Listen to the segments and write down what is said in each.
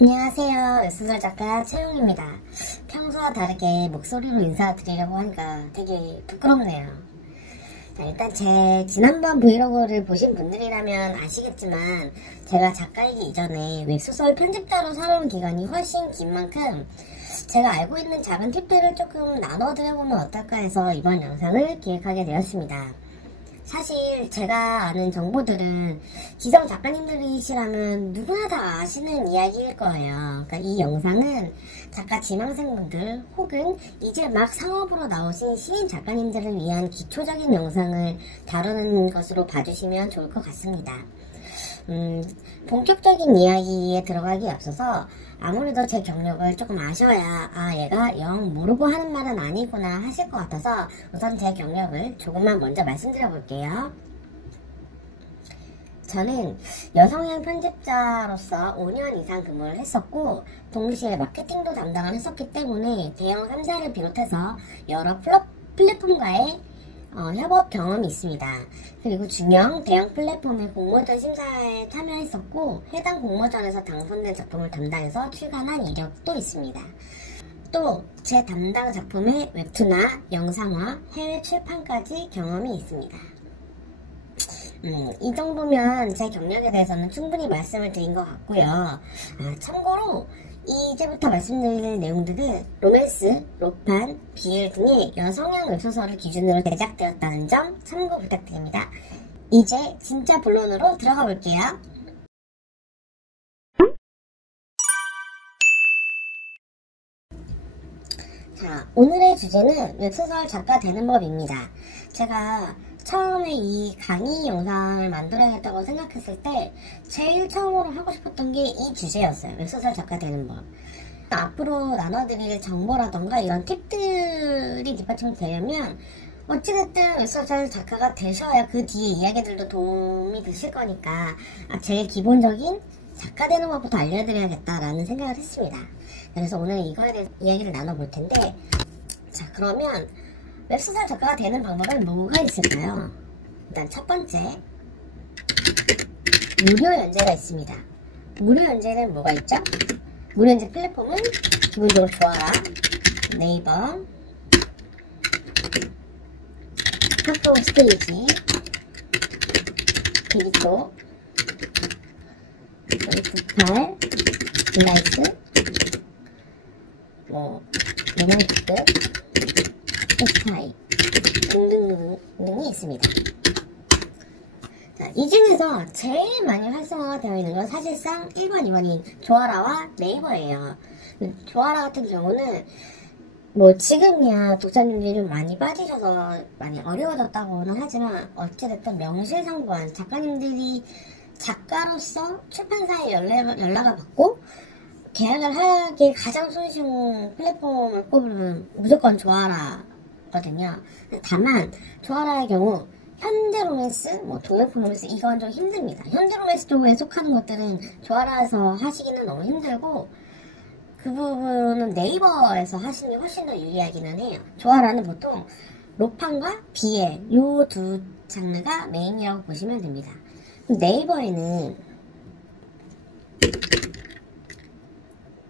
안녕하세요. 웹소설 작가 최용입니다. 평소와 다르게 목소리로 인사드리려고 하니까 되게 부끄럽네요. 자, 일단 제 지난번 브이로그를 보신 분들이라면 아시겠지만 제가 작가이기 이전에 웹소설 편집자로 살아온 기간이 훨씬 긴 만큼 제가 알고 있는 작은 팁들을 조금 나눠드려보면 어떨까 해서 이번 영상을 기획하게 되었습니다. 사실 제가 아는 정보들은 기성 작가님들이시라면 누구나 다 아시는 이야기일 거예요. 그러니까 이 영상은 작가 지망생분들 혹은 이제 막 상업으로 나오신 신인 작가님들을 위한 기초적인 영상을 다루는 것으로 봐주시면 좋을 것 같습니다. 본격적인 이야기에 들어가기에 앞서서 아무래도 제 경력을 조금 아셔야 얘가 영 모르고 하는 말은 아니구나 하실 것 같아서 우선 제 경력을 조금만 먼저 말씀드려 볼게요. 저는 여성향 편집자로서 5년 이상 근무를 했었고 동시에 마케팅도 담당을 했었기 때문에 대형 3사를 비롯해서 여러 플랫폼과의 협업 경험이 있습니다. 그리고 중형 대형 플랫폼의 공모전 심사에 참여했었고 해당 공모전에서 당선된 작품을 담당해서 출간한 이력도 있습니다. 또 제 담당 작품의 웹툰화, 영상화, 해외 출판까지 경험이 있습니다. 이 정도면 제 경력에 대해서는 충분히 말씀을 드린 것 같고요. 참고로 이제부터 말씀드릴 내용들은 로맨스, 로판, BL 등의 여성향 웹소설을 기준으로 제작되었다는 점 참고 부탁드립니다. 이제 진짜 본론으로 들어가 볼게요. 자, 오늘의 주제는 웹소설 작가 되는 법입니다. 제가 처음에 이 강의 영상을 만들어야겠다고 생각했을 때 제일 처음으로 하고 싶었던 게 이 주제였어요. 웹소설 작가 되는 법. 앞으로 나눠드릴 정보라던가 이런 팁들이 뒷받침이 되려면 어찌됐든 웹소설 작가가 되셔야 그 뒤에 이야기들도 도움이 되실 거니까 제일 기본적인 작가 되는 법부터 알려드려야겠다라는 생각을 했습니다. 그래서 오늘 이거에 대해서 이야기를 나눠볼 텐데, 자, 그러면 웹소설 작가가 되는 방법은 뭐가 있을까요? 일단 첫 번째, 무료 연재가 있습니다. 무료 연재는 뭐가 있죠? 무료 연재 플랫폼은 기본적으로 좋아라, 네이버, 카카오 스테이지, 비비토, 구팔, 블라이트, 로망티크, 스타이 등등등이 있습니다. 자, 이 중에서 제일 많이 활성화가 되어 있는 건 사실상 1번, 2번인 조아라와 네이버예요. 조아라 같은 경우는 지금이야 독자님들이 좀 많이 빠지셔서 많이 어려워졌다고는 하지만 어찌됐든 명실상부한 작가님들이 작가로서 출판사에 연락을 받고 계약을 하기에 가장 손쉬운 플랫폼을 꼽으면 무조건 조아라거든요. 다만 조아라의 경우 현대로맨스, 도매로맨스 이건 좀 힘듭니다. 현대로맨스 쪽에 속하는 것들은 조아라에서 하시기는 너무 힘들고 그 부분은 네이버에서 하시는 게 훨씬 더 유리하기는 해요. 조아라는 보통 로판과 BL 요 두 장르가 메인이라고 보시면 됩니다. 네이버에는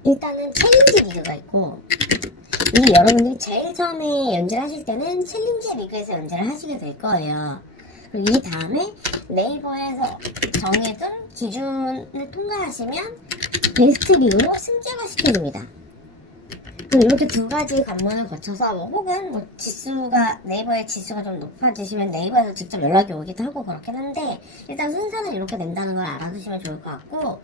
일단은 챌린지 리그가 있고, 이 여러분들이 제일 처음에 연재를 하실 때는 챌린지 리그에서 연재를 하시게 될 거예요. 그리고 이 다음에 네이버에서 정해둔 기준을 통과하시면 베스트 리그로 승격을 시켜줍니다. 그럼 이렇게 두 가지 관문을 거쳐서 혹은 지수가 네이버의 지수가 좀 높아지시면 네이버에서 직접 연락이 오기도 하고 그렇긴 한데 일단 순서는 이렇게 된다는 걸 알아두시면 좋을 것 같고,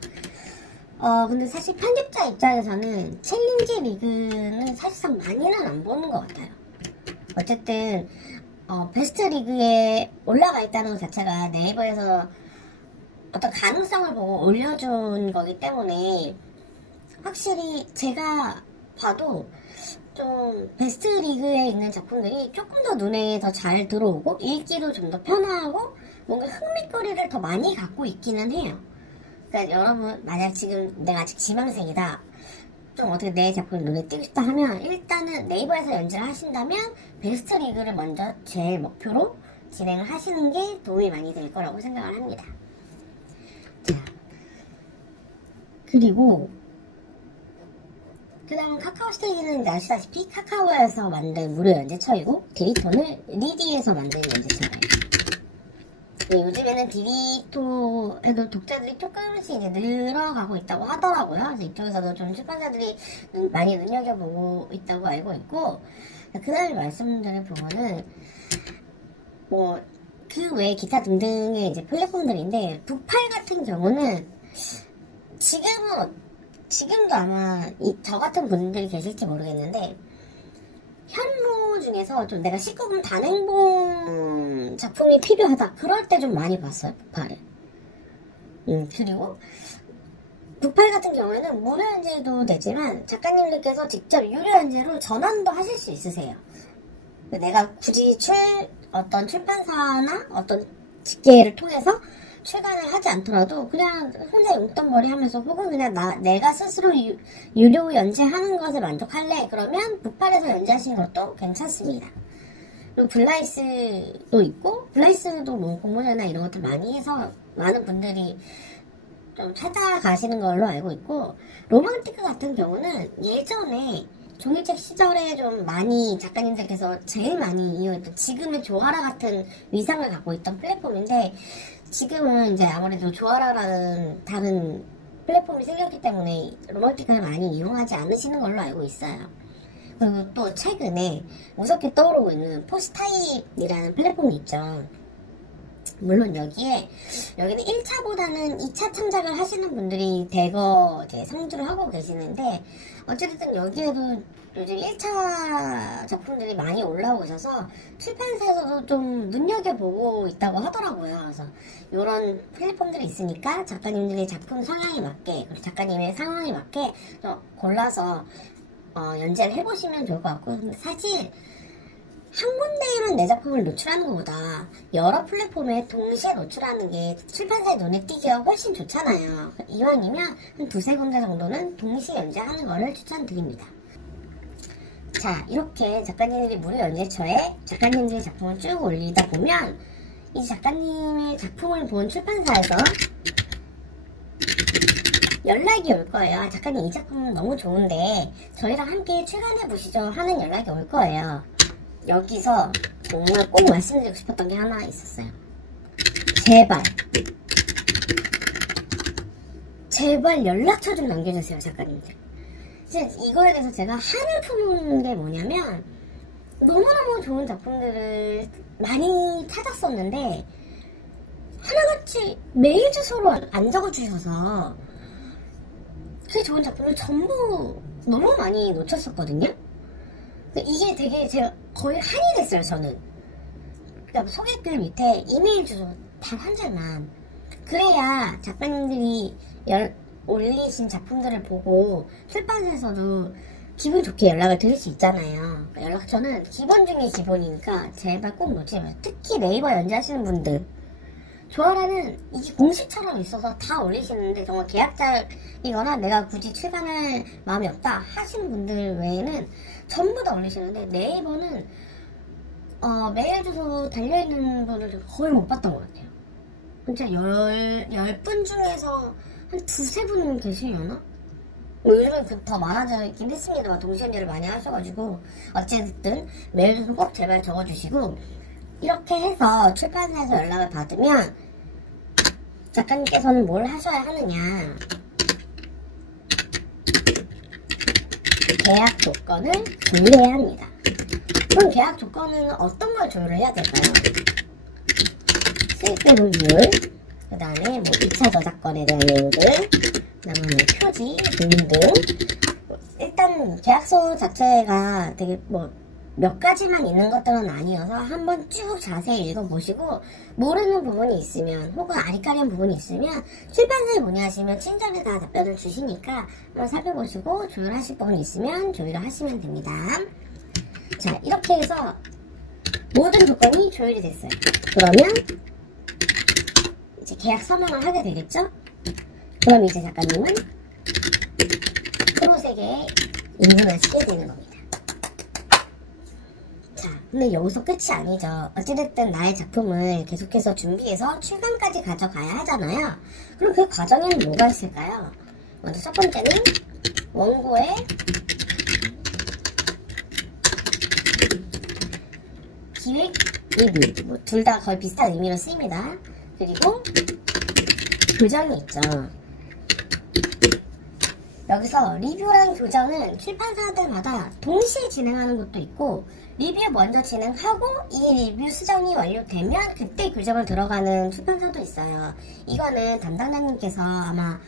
근데 사실 편집자 입장에서는 챌린지 리그는 사실상 많이는 안 보는 것 같아요. 어쨌든 베스트 리그에 올라가 있다는 것 자체가 네이버에서 어떤 가능성을 보고 올려준 거기 때문에 확실히 제가 봐도 좀 베스트 리그에 있는 작품들이 조금 더 눈에 더 잘 들어오고 읽기도 좀 더 편하고 뭔가 흥미거리를 더 많이 갖고 있기는 해요. 그러니까 여러분 만약 지금 내가 아직 지망생이다, 좀 어떻게 내 작품이 눈에 띄고 싶다 하면 일단은 네이버에서 연재를 하신다면 베스트 리그를 먼저 제일 목표로 진행을 하시는 게 도움이 많이 될 거라고 생각을 합니다. 자, 그리고 그 다음 카카오 스테이지는 아시다시피 카카오에서 만든 무료 연재처이고, 디리토는 리디에서 만든 연재처예요. 요즘에는 디리토에도 독자들이 조금씩 이제 늘어가고 있다고 하더라고요. 그래서 이쪽에서도 좀 출판사들이 많이 눈여겨보고 있다고 알고 있고, 그 다음에 말씀드릴 부분은 뭐 그 외에 기타 등등의 이제 플랫폼들인데, 북팔 같은 경우는 지금도 아마 저 같은 분들이 계실지 모르겠는데, 현무 중에서 좀 내가 19금 단행본 작품이 필요하다 그럴 때 좀 많이 봤어요, 북팔을. 그리고 북팔 같은 경우에는 무료 연재도 되지만 작가님들께서 직접 유료 연재로 전환도 하실 수 있으세요. 내가 굳이 어떤 출판사나 어떤 직계를 통해서 출간을 하지 않더라도 그냥 혼자 용돈벌이 하면서, 혹은 그냥 내가 스스로 유료 연재하는 것에 만족할래? 그러면 북팔에서 연재하시는 것도 괜찮습니다. 그리고 블라이스도 있고, 블라이스도 뭐 공모전이나 이런 것들 많이 해서 많은 분들이 좀 찾아가시는 걸로 알고 있고, 로망티크 같은 경우는 예전에 종이책 시절에 좀 많이 작가님들께서 제일 많이 이용했던, 지금의 조아라 같은 위상을 갖고 있던 플랫폼인데, 지금은 이제 아무래도 조아라라는 다른 플랫폼이 생겼기 때문에 로망티크를 많이 이용하지 않으시는 걸로 알고 있어요. 그리고 또 최근에 무섭게 떠오르고 있는 포스타입이라는 플랫폼이 있죠. 물론 여기는 1차보다는 2차 창작을 하시는 분들이 대거 이제 상주를 하고 계시는데, 어쨌든 여기에도 요즘 1차 작품들이 많이 올라오고 있어서 출판사에서도 좀 눈여겨보고 있다고 하더라고요. 그래서 이런 플랫폼들이 있으니까 작가님들의 작품 성향에 맞게, 그리고 작가님의 상황에 맞게 좀 골라서 연재를 해보시면 좋을 것 같고, 근데 사실 한 군데에만 내 작품을 노출하는 것보다 여러 플랫폼에 동시에 노출하는 게 출판사의 눈에 띄기가 훨씬 좋잖아요. 이왕이면 한 두세 군데 정도는 동시에 연재하는 거를 추천드립니다. 자, 이렇게 작가님들이 무료 연재처에 작가님들의 작품을 쭉 올리다 보면 이 작가님의 작품을 본 출판사에서 연락이 올 거예요. 작가님 이 작품 너무 좋은데 저희랑 함께 출간해 보시죠 하는 연락이 올 거예요. 여기서 정말 꼭 말씀드리고 싶었던 게 하나 있었어요. 제발 연락처 좀 남겨주세요, 작가님들. 이거에 대해서 제가 한을 품은 게 뭐냐면, 너무너무 좋은 작품들을 많이 찾았었는데 하나같이 메일 주소로 안 적어주셔서 그 좋은 작품을 전부 너무 많이 놓쳤었거든요. 이게 되게 제가 거의 한이 됐어요, 저는. 그러니까 소개글 밑에 이메일 주소 단 한 줄만. 그래야 작가님들이 올리신 작품들을 보고 출판사에서도 기분 좋게 연락을 드릴 수 있잖아요. 연락처는 기본 중에 기본이니까 제발 꼭 놓치지 마세요. 특히 네이버 연재하시는 분들. 조아라는 이게 공식처럼 있어서 다 올리시는데 정말 계약자이거나 내가 굳이 출간할 마음이 없다 하시는 분들 외에는 전부 다 올리시는데, 네이버는 메일 주소 달려있는 분을 거의 못 봤던 것 같아요. 진짜 10분 중에서 한 두세 분 계시려나? 요즘은 더 많아지긴 했습니다만 동시연재를 많이 하셔가지고 어쨌든 메일 주소 꼭 제발 적어주시고, 이렇게 해서 출판사에서 연락을 받으면 작가님께서는 뭘 하셔야 하느냐, 계약 조건을 조율해야 합니다. 그럼 계약 조건은 어떤 걸 조율을 해야 될까요? 수익대로 비율, 그 다음에 뭐 2차 저작권에 대한 내용들, 그 다음에 뭐 표지 등등. 일단 계약서 자체가 되게 몇 가지만 있는 것들은 아니어서 한번 쭉 자세히 읽어보시고, 모르는 부분이 있으면 혹은 아리까리한 부분이 있으면 출판사에 문의하시면 친절히 다 답변을 주시니까 한번 살펴보시고 조율하실 부분이 있으면 조율을 하시면 됩니다. 자, 이렇게 해서 모든 조건이 조율이 됐어요. 그러면 이제 계약 서명을 하게 되겠죠? 그럼 이제 작가님은 프로색에 인증하시게 되는 겁니다. 자, 근데 여기서 끝이 아니죠. 어찌됐든 나의 작품을 계속해서 준비해서 출간까지 가져가야 하잖아요. 그럼 그 과정에는 뭐가 있을까요? 먼저 첫 번째는 원고에 기획 리뷰, 뭐 둘 다 거의 비슷한 의미로 쓰입니다. 그리고 교정이 있죠. 여기서 리뷰랑 교정은 출판사들마다 동시에 진행하는 것도 있고, 리뷰 먼저 진행하고 이 리뷰 수정이 완료되면 그때 교정을 들어가는 출판사도 있어요. 이거는 담당자님께서 아마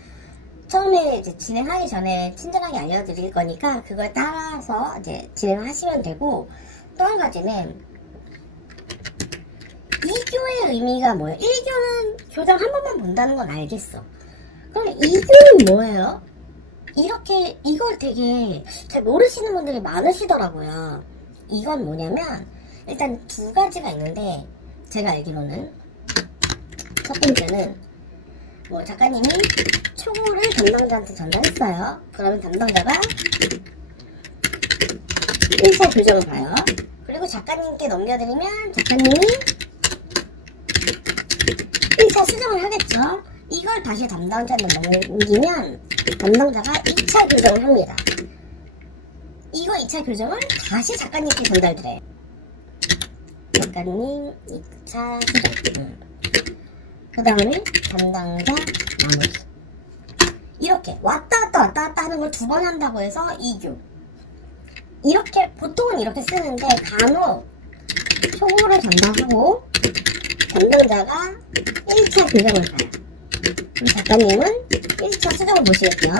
처음에 이제 진행하기 전에 친절하게 알려드릴 거니까 그걸 따라서 이제 진행하시면 되고, 또 한 가지는 2교의 의미가 뭐예요? 1교는 교정 한 번만 본다는 건 알겠어. 그럼 2교는 뭐예요? 이렇게 이걸 되게 잘 모르시는 분들이 많으시더라고요. 이건 뭐냐면 일단 두 가지가 있는데, 제가 알기로는 첫 번째는 뭐 작가님이 초고를 담당자한테 전달했어요. 그러면 담당자가 1차 교정을 봐요. 그리고 작가님께 넘겨드리면 작가님이 1차 수정을 하겠죠. 이걸 다시 담당자한테 넘기면 담당자가 2차 교정을 합니다. 이거 2차 교정을 다시 작가님께 전달드려요. 작가님 2차 수정. 그 다음에 담당자 마무리. 이렇게 왔다 갔다 하는 걸 두 번 한다고 해서 2교. 이렇게 보통은 이렇게 쓰는데 간혹 초고를 전달하고 담당자가 1차 교정을 봐요. 그럼 작가님은 1차 수정을 보시겠죠.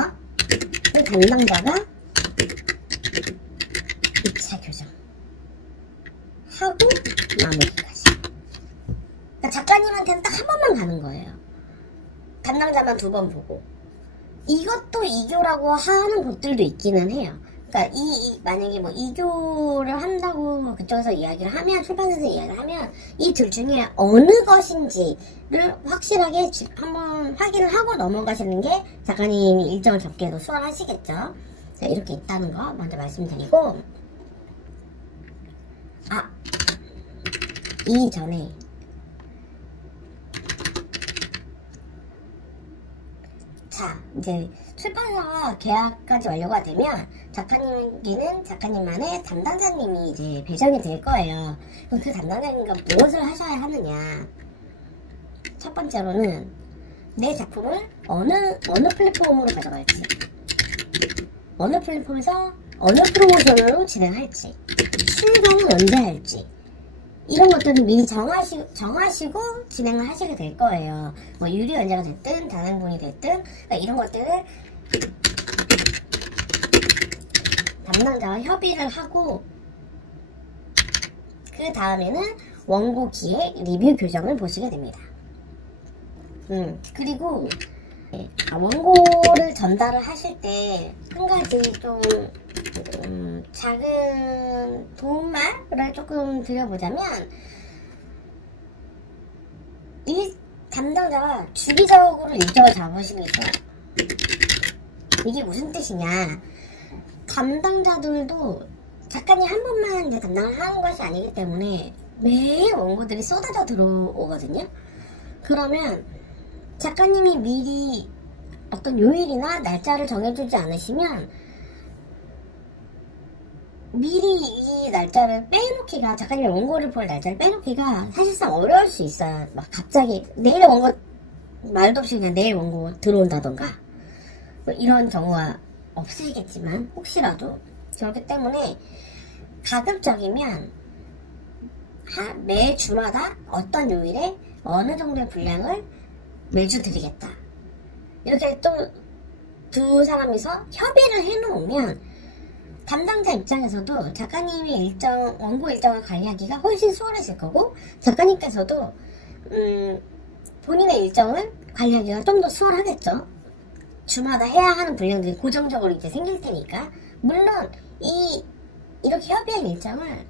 그리고 담당자가 2차 교정 하고 마무리까지. 그러니까 작가님한테는 딱 한 번만 가는 거예요. 담당자만 두 번 보고. 이것도 2교라고 하는 곳들도 있기는 해요. 그러니까 만약에 뭐 2교를 한다고 그쪽에서 이야기를 하면, 출판사에서 이야기를 하면 이 둘 중에 어느 것인지를 확실하게 한번 확인을 하고 넘어가시는 게 작가님이 일정을 접기에도 수월하시겠죠. 자, 이렇게 있다는 거 먼저 말씀드리고, 이전에 자, 이제 출판사 계약까지 완료가 되면 작가님에게는 작가님만의 담당자님이 이제 배정이 될 거예요. 그럼 그 담당자님과 무엇을 하셔야 하느냐. 첫 번째로는 내 작품을 어느 플랫폼으로 가져갈지, 어느 플랫폼에서 어느 프로모션으로 진행할지, 출간은 언제 할지, 이런 것들은 미리 정하시고 진행을 하시게 될 거예요. 뭐 유료 연재가 됐든 단행본이 됐든, 그러니까 이런 것들을 담당자와 협의를 하고, 그 다음에는 원고 기획 리뷰 교정을 보시게 됩니다. 그리고 원고를 전달을 하실 때 한 가지 좀 작은 도움말을 조금 드려보자면, 담당자와 주기적으로 일정을 잡으시니까 이게 무슨 뜻이냐. 담당자들도 작가님 한 번만 이제 담당을 하는 것이 아니기 때문에 매일 원고들이 쏟아져 들어오거든요. 그러면 작가님이 미리 어떤 요일이나 날짜를 정해주지 않으시면 미리 이 날짜를 빼놓기가, 작가님의 원고를 볼 날짜를 빼놓기가 사실상 어려울 수 있어요. 막 갑자기 내일 원고, 말도 없이 그냥 내일 원고 들어온다던가 뭐 이런 경우가 없으시겠지만 혹시라도. 그렇기 때문에 가급적이면 매 주마다 어떤 요일에 어느 정도의 분량을 매주 드리겠다, 이렇게 또 두 사람이서 협의를 해놓으면 담당자 입장에서도 작가님의 원고 일정을 관리하기가 훨씬 수월해질 거고, 작가님께서도 본인의 일정을 관리하기가 좀 더 수월하겠죠. 주마다 해야 하는 분량들이 고정적으로 이제 생길 테니까. 물론 이렇게 협의할 일정을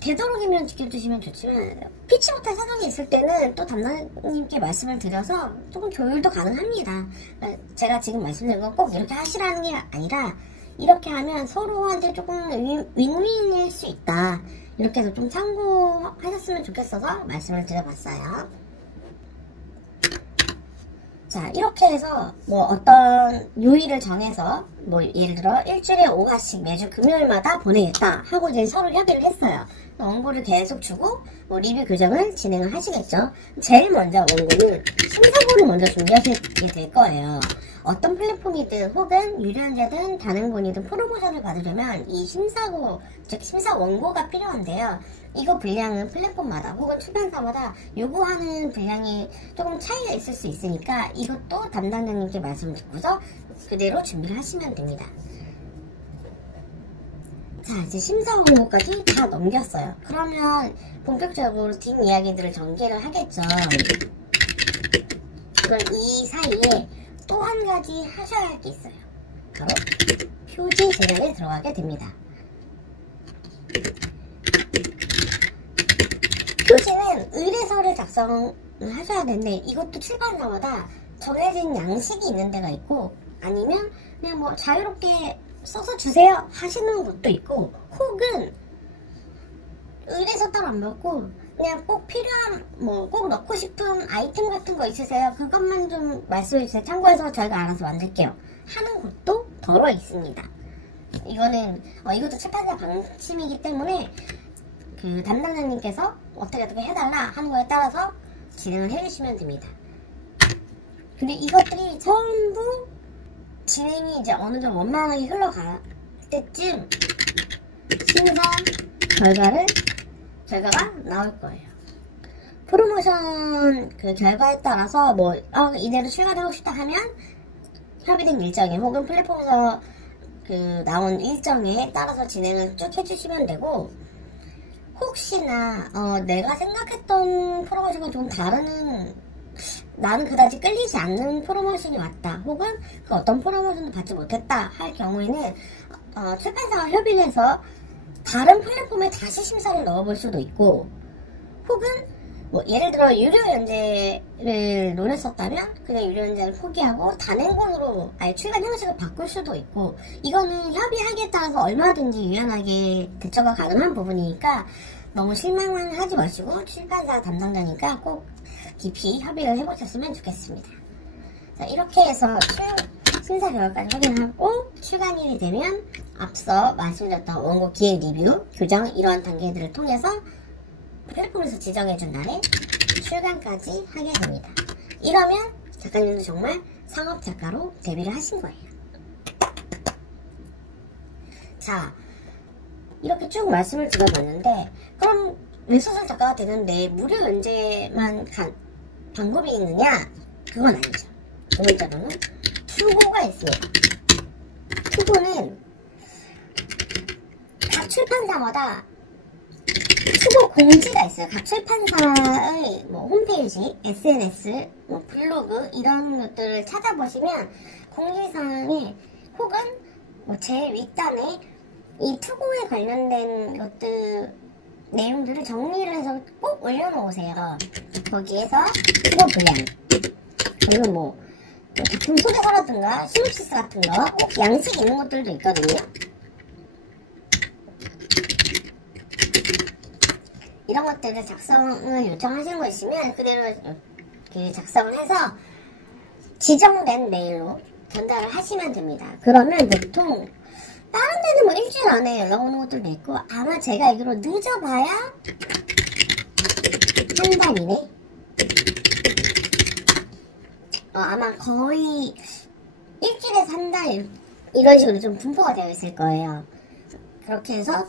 되도록이면 지켜주시면 좋지만, 피치 못할 사정이 있을 때는 또 담당님께 말씀을 드려서 조금 조율도 가능합니다. 그러니까 제가 지금 말씀드린 건 꼭 이렇게 하시라는 게 아니라, 이렇게 하면 서로한테 조금 윈윈일 수 있다, 이렇게 해서 좀 참고하셨으면 좋겠어서 말씀을 드려봤어요. 자, 이렇게 해서 뭐 어떤 요일을 정해서 뭐 예를 들어 일주일에 5화씩 매주 금요일마다 보내겠다 하고 이제 서로 협의를 했어요. 원고를 계속 주고 뭐 리뷰 교정을 진행을 하시겠죠. 제일 먼저 원고는 심사고를 먼저 준비하시게 될 거예요. 어떤 플랫폼이든 혹은 유료연재든 단행본이든 프로모션을 받으려면 이 심사고, 즉 심사 원고가 필요한데요. 이거 분량은 플랫폼마다 혹은 출판사마다 요구하는 분량이 조금 차이가 있을 수 있으니까 이것도 담당자님께 말씀을 듣고서 그대로 준비를 하시면 됩니다. 자, 이제 심사 원고까지 다 넘겼어요. 그러면 본격적으로 뒷이야기들을 전개를 하겠죠. 그럼 이 사이에 또 한 가지 하셔야 할 게 있어요. 바로 표지 제작에 들어가게 됩니다. 표지는 의뢰서를 작성을 하셔야 되는데 이것도 출판사마다 정해진 양식이 있는 데가 있고 아니면 그냥 뭐 자유롭게 써서 주세요 하시는 것도 있고 혹은 의뢰서 따로 안 받고 그냥 꼭 필요한 뭐 꼭 넣고 싶은 아이템 같은 거 있으세요? 그것만 좀 말씀해 주세요. 참고해서 저희가 알아서 만들게요. 하는 곳도 덜어 있습니다. 이거는 이것도 출판사 방침이기 때문에 그 담당자님께서 어떻게 해달라 하는 거에 따라서 진행을 해주시면 됩니다. 근데 이것들이 전부 진행이 이제 어느 정도 원만하게 흘러갈 때쯤 심사 결과가 나올 거예요. 프로모션 그 결과에 따라서 뭐 이대로 출간하고 싶다 하면 협의된 일정에 혹은 플랫폼에서 그 나온 일정에 따라서 진행을 쭉 해주시면 되고 혹시나 내가 생각했던 프로모션과 좀 다른 나는 그다지 끌리지 않는 프로모션이 왔다 혹은 그 어떤 프로모션도 받지 못했다 할 경우에는 출판사와 협의를 해서 다른 플랫폼에 다시 심사를 넣어볼 수도 있고 혹은 뭐 예를 들어 유료 연재를 노렸었다면 그냥 유료 연재를 포기하고 단행본으로 아예 출간 형식을 바꿀 수도 있고 이거는 협의하기에 따라서 얼마든지 유연하게 대처가 가능한 부분이니까 너무 실망만 하지 마시고 출판사 담당자니까 꼭 깊이 협의를 해보셨으면 좋겠습니다. 자, 이렇게 해서 심사 결과까지 확인하고 출간일이 되면 앞서 말씀드렸던 원고 기획 리뷰, 교정 이러한 단계들을 통해서 플랫폼에서 지정해준 날에 출간까지 하게 됩니다. 이러면 작가님도 정말 상업작가로 데뷔를 하신 거예요. 자, 이렇게 쭉 말씀을 드려봤는데 그럼 웹소설 작가가 되는데 무료 연재만 방법이 있느냐? 그건 아니죠. 두 번째로는 투고가 있습니다. 투고는 각 출판사마다 투고 공지가 있어요. 각 출판사의 뭐 홈페이지, SNS, 뭐 블로그 이런 것들을 찾아보시면 공지사항에 혹은 뭐 제일 윗단에 이 투고에 관련된 것들 내용들을 정리를 해서 꼭 올려놓으세요. 거기에서 투고 분량 그리고 뭐 작품 소개서라든가 시놉시스 같은 거 꼭 양식 있는 것들도 있거든요. 이런 것들을 작성을 요청하시는 거 있으면 그대로 작성을 해서 지정된 메일로 전달을 하시면 됩니다. 그러면 보통 다른 데는 뭐 일주일 안에 연락 오는 것들도 있고 아마 제가 알기로 늦어봐야 한 달 이내? 아마 거의 일주일에서 한 달 이런 식으로 좀 분포가 되어 있을 거예요. 그렇게 해서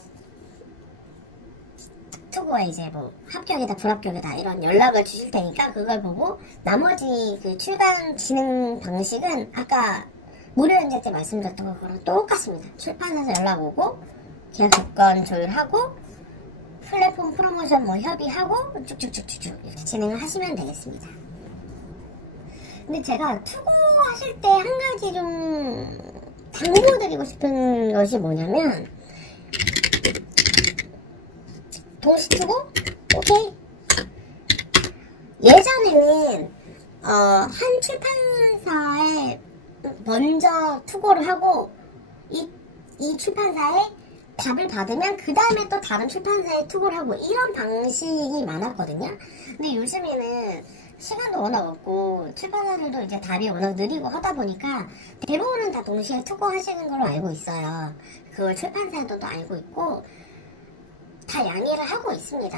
투고에 이제 뭐 합격이다 불합격이다 이런 연락을 주실 테니까 그걸 보고 나머지 그 출간 진행 방식은 아까 무료 연재 때 말씀드렸던 거랑 똑같습니다. 출판사에서 연락 오고 계약 조건 조율하고 플랫폼 프로모션 뭐 협의하고 쭉쭉쭉쭉 이렇게 진행을 하시면 되겠습니다. 근데 제가 투고 하실 때 한 가지 좀 당부드리고 싶은 것이 뭐냐면 동시 투고? 오케이. 예전에는 한 출판사에 먼저 투고를 하고 이 출판사에 답을 받으면 그 다음에 또 다른 출판사에 투고를 하고 이런 방식이 많았거든요. 근데 요즘에는 시간도 워낙 없고 출판사들도 이제 답이 워낙 느리고 하다 보니까 대부분은 다 동시에 투고하시는 걸로 알고 있어요. 그걸 출판사들도 알고 있고 다 양해를 하고 있습니다.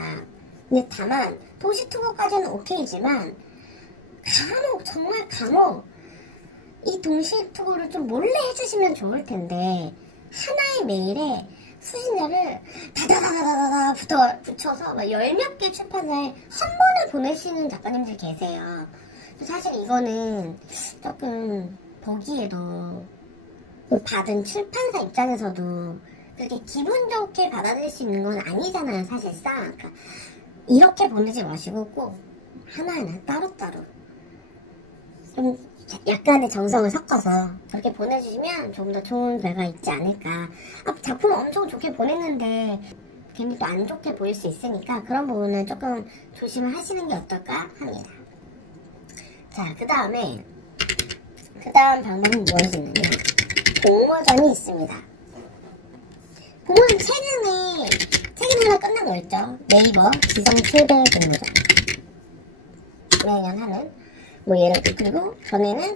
근데 다만 동시 투고까지는 오케이지만 정말 간혹 이 동시 투고를 좀 몰래 해주시면 좋을 텐데 하나의 메일에 수신자를 다다다다다다 붙여서 막 열 몇 개 출판사에 한 번에 보내시는 작가님들 계세요. 사실 이거는 조금 보기에도 받은 출판사 입장에서도 그렇게 기분 좋게 받아들일 수 있는 건 아니잖아요, 사실상. 그러니까 이렇게 보내지 마시고 꼭 하나하나 따로따로 좀 약간의 정성을 섞어서 그렇게 보내주시면 조금 더 좋은 결과 있지 않을까. 작품 엄청 좋게 보냈는데 괜히 또 안 좋게 보일 수 있으니까 그런 부분은 조금 조심을 하시는 게 어떨까 합니다. 자, 그 다음 방법은 무엇이냐면 공모전이 있습니다. 공모전 최근에 하나 끝난 거 있죠. 네이버 지성 최대 공모전 매년 하는 그리고 전에는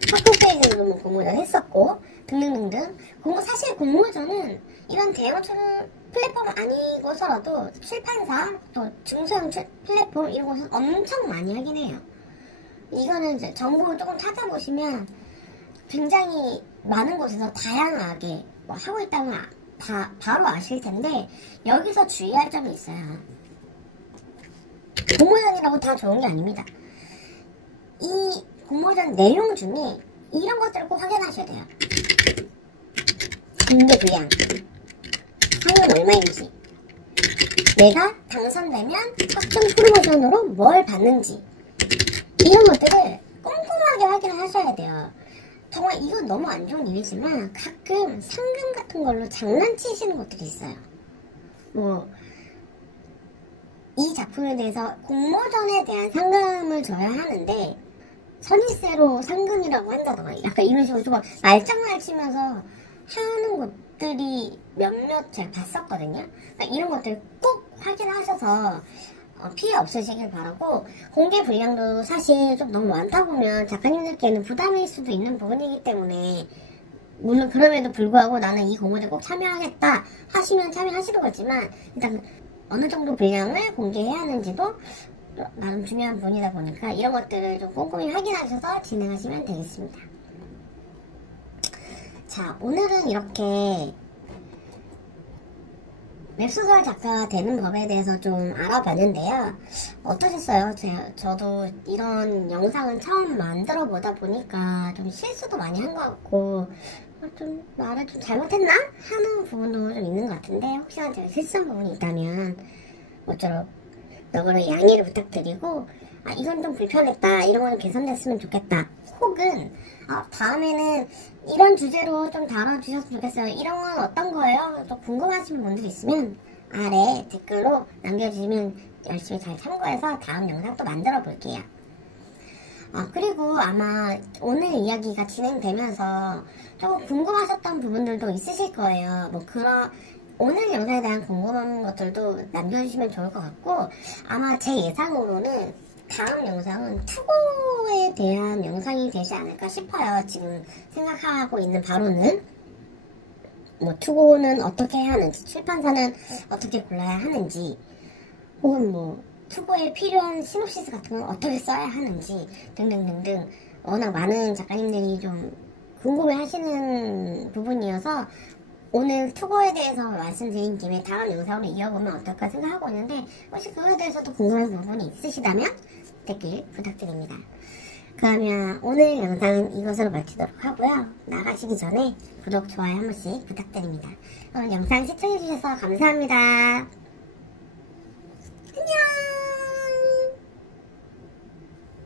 카카오페이에서도 공모전 했었고 등등등등. 사실 공모전은 이런 대형 플랫폼 아니고서라도 출판사 또 중소형 플랫폼 이런 곳은 엄청 많이 하긴 해요. 이거는 이제 정보 조금 찾아보시면 굉장히 많은 곳에서 다양하게 하고 있다면 바로 아실 텐데 여기서 주의할 점이 있어요. 공모전이라고 다 좋은 게 아닙니다. 이 공모전 내용 중에 이런 것들을 꼭 확인하셔야 돼요. 공개 분량, 상금 얼마인지, 내가 당선되면 확정 프로모션으로 뭘 받는지 이런 것들을 꼼꼼하게 확인을 하셔야 돼요. 정말 이건 너무 안 좋은 일이지만 가끔 상금 같은 걸로 장난치시는 것들이 있어요. 이 작품에 대해서 공모전에 대한 상금을 줘야 하는데 선입세로 상금이라고 한다던가 약간 이런 식으로 좀 말장난 치면서 하는 것들이 몇몇 제가 봤었거든요. 그러니까 이런 것들 꼭 확인하셔서 피해 없으시길 바라고, 공개 분량도 사실 좀 너무 많다 보면 작가님들께는 부담일 수도 있는 부분이기 때문에 물론 그럼에도 불구하고 나는 이 공모전에 꼭 참여하겠다 하시면 참여하시는 거지만 일단 어느 정도 분량을 공개해야 하는지도 나름 중요한 부분이다 보니까 이런 것들을 좀 꼼꼼히 확인하셔서 진행하시면 되겠습니다. 자, 오늘은 이렇게 웹소설 작가가 되는 법에 대해서 좀 알아봤는데요. 어떠셨어요? 저도 이런 영상은 처음 만들어 보다 보니까 좀 실수도 많이 한 것 같고 좀 말을 좀 잘못했나? 하는 부분도 좀 있는 것 같은데 혹시나 제가 실수한 부분이 있다면 모쪼록 너그러 양해를 부탁드리고 이건 좀 불편했다, 이런 거는 개선됐으면 좋겠다, 혹은 다음에는 이런 주제로 좀 다뤄주셨으면 좋겠어요, 이런 건 어떤 거예요? 또 궁금하신 분들 있으면 아래 댓글로 남겨주시면 열심히 잘 참고해서 다음 영상 또 만들어 볼게요. 그리고 아마 오늘 이야기가 진행되면서 조금 궁금하셨던 부분들도 있으실 거예요. 오늘 영상에 대한 궁금한 것들도 남겨주시면 좋을 것 같고, 아마 제 예상으로는 다음 영상은 투고에 대한 영상이 되지 않을까 싶어요. 지금 생각하고 있는 바로는 투고는 어떻게 해야 하는지, 출판사는 어떻게 골라야 하는지, 혹은 투고에 필요한 시놉시스 같은 건 어떻게 써야 하는지 등등등등 워낙 많은 작가님들이 좀 궁금해 하시는 부분이어서 오늘 투고에 대해서 말씀드린 김에 다음 영상으로 이어보면 어떨까 생각하고 있는데, 혹시 그거에 대해서도 궁금한 부분이 있으시다면 댓글 부탁드립니다. 그러면 오늘 영상은 이것으로 마치도록 하고요. 나가시기 전에 구독, 좋아요 한 번씩 부탁드립니다. 오늘 영상 시청해주셔서 감사합니다.